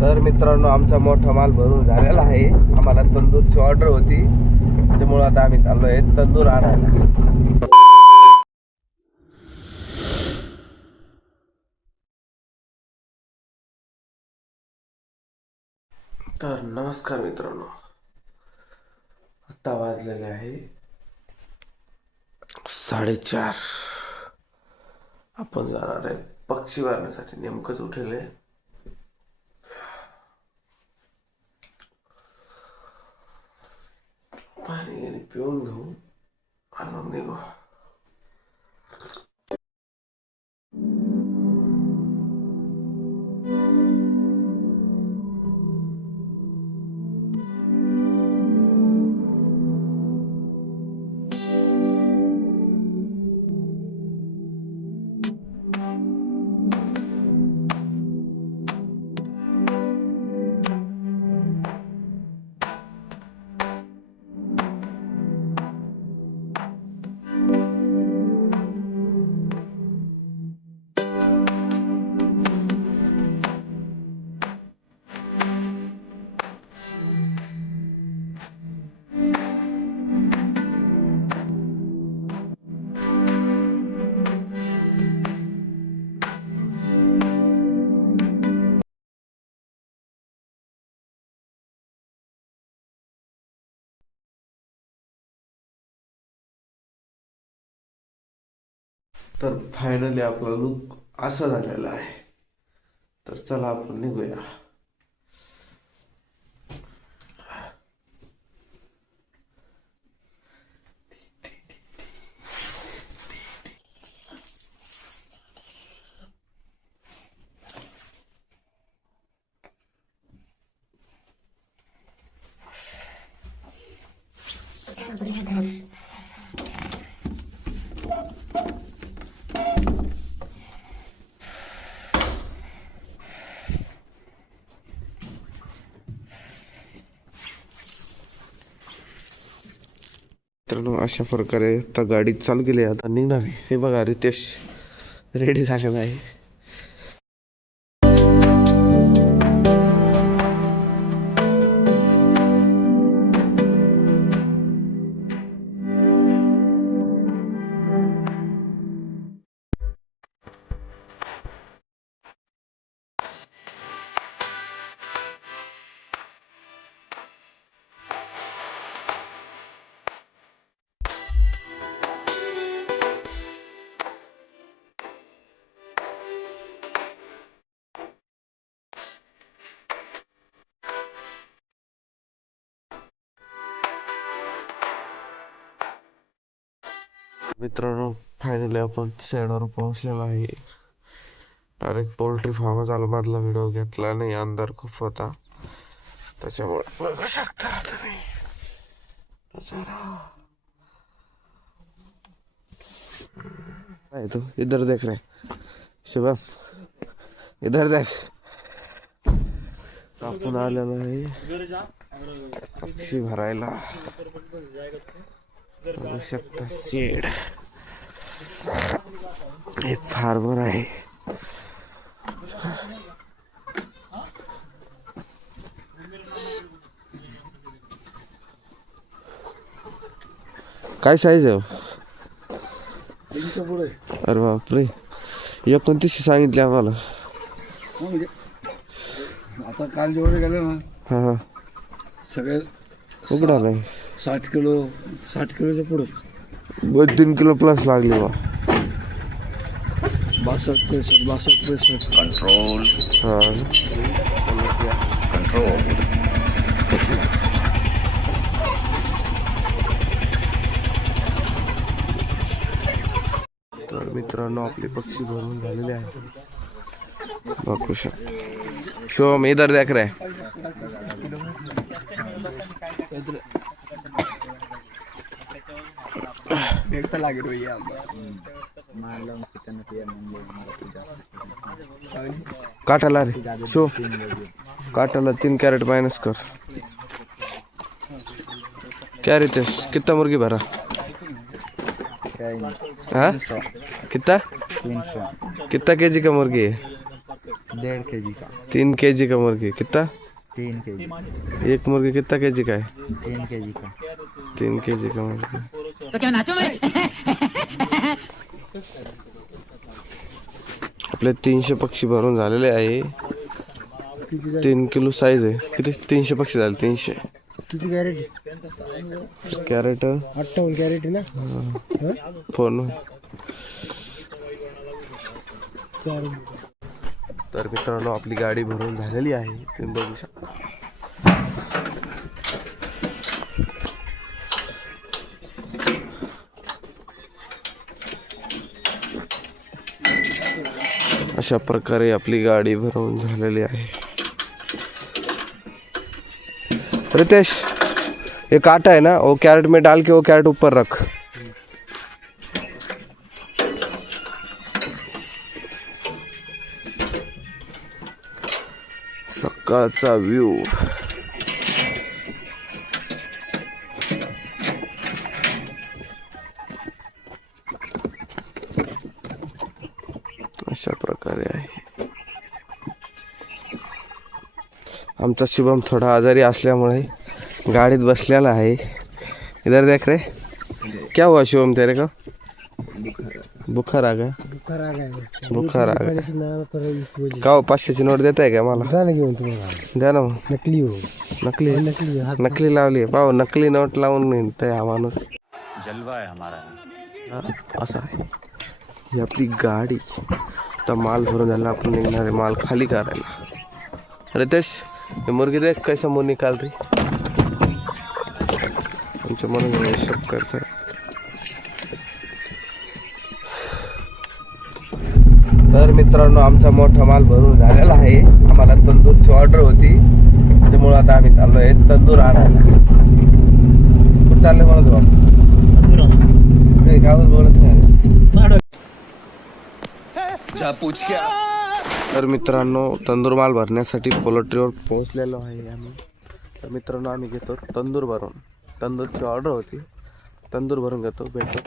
तर मित्रांनो आमचा मोठा माल भरून झालेला आहे. आम्हाला तंदूरची ऑर्डर होती. त्याच्यामुळे आता आम्ही चाललो आहे तंदूर आणायला. तर नमस्कार मित्रांनो. आता वाजलेले आहे साडेचार. आपण जाणार आहे पक्षी मारण्यासाठी. नेमकंच उठेल 빨리 병원 가고 가방 내고. तर फायनली आपला लुक असा झालेला आहे. तर चला आपण निघूया. मित्रांनो अशा प्रकारे आता गाडी चालू केली आहे. आता निघणार हे बघा रितेश रेडी झालेला आहे मित्रांनो फायनली आपण शेडवर पोहोचलेलो आहे. डायरेक्ट पोल्ट्री फार्म चालू मधला व्हिडिओ घेतला नाही अंधार खूप होता. त्याच्यामुळे बघू शकता तुम्ही. काय तू इधर देख रे. शुभम इधर देख. आपण आलेलो आहे. पक्षी भरायला. बघू शकता शेड एक फार्मर आहे. काय साईज आहे? अरे बापरे. एकोणतीसशे सांगितले आम्हाला. आता काल जेवढे गेले ना हा हा. सगळे उघडा नाही. साठ किलो साठ किलोच्या पुढंच दोन तीन किलो प्लस लागली बा. बासष्ट त्रेसष्ट बासष्ट त्रेसष्ट. कंट्रोल हा. कंट्रोल तर मित्रांनो आपले पक्षी भरून झालेले आहेत. बघू शकता. शोम इधर देख रे लागे भैया काटाला रे शो काटाला तीन कैरेट माइनस कर क्या रितेश कितना मुर्गी भरा हाँ कितना कितना केजी का मुर्गी है डेढ़ के जी का तीन के जी का मुर्गी कितना तीन के जी। एक मुर्गी कितना के जी का है? तीन के जी का। तीन के जी का मुर्गी। आपले तीनशे पक्षी भरून झालेले आहे. तीन किलो साईज आहे. किती? तीनशे पक्षी झाले तीनशे. किती कॅरेट? कॅरेट? अठ्ठावन्न कॅरेट आहे ना? फ़ोन. तर मित्रांनो आपली गाडी भरून झालेली आहे. तुम्ही बघू शकता. अशा प्रकारे आपली गाडी भरून झालेली आहे. रितेश ये काटा है ना? वो कैरेट में डाल के वो कैरेट ऊपर रख. सकाळचा व्ह्यू. अशा प्रकारे आहे. आमचा शुभम थोडा आजारी असल्यामुळे गाडीत बसलेला आहे. इधर देख रे. क्या हुआ शुभम तेरे का? बुखार आ गया बुखार आ गया बुखार आ गया का हो, पाचशेची नोट देत आहे का मला? जाने घेऊन तुम्हाला. द्या ना मग. नकली हो. नकली? नकली हात नकली लावली. पाहू नकली नोट लावून निघतोय हा माणूस. जलवा है हमारा. हा, असं आहे. ही आपली गाडी. तर माल भरून झाला आपण निघणारे माल खाली करायला. रितेश हे मुर्गी देख कैसा मुंह निकाल रही आमच्या म्हणून हिशोब करताय. तर मित्रांनो आमचा मोठा माल भरून झालेला आहे. आम्हाला तंदूरची ऑर्डर होती. त्याच्यामुळे आता आम्ही चाललोय तंदूर आणायला. कुठं चालले म्हणत बाबा? गावात बोलत नाही. तर मित्रांनो तंदूर माल भरण्यासाठी पोल्ट्रीवर पोहोचलेलो आहे आम्ही. तर मित्रांनो आम्ही घेतो तंदूर भरून. तंदूरची ऑर्डर होती. तंदूर भरून घेतो भेटतो.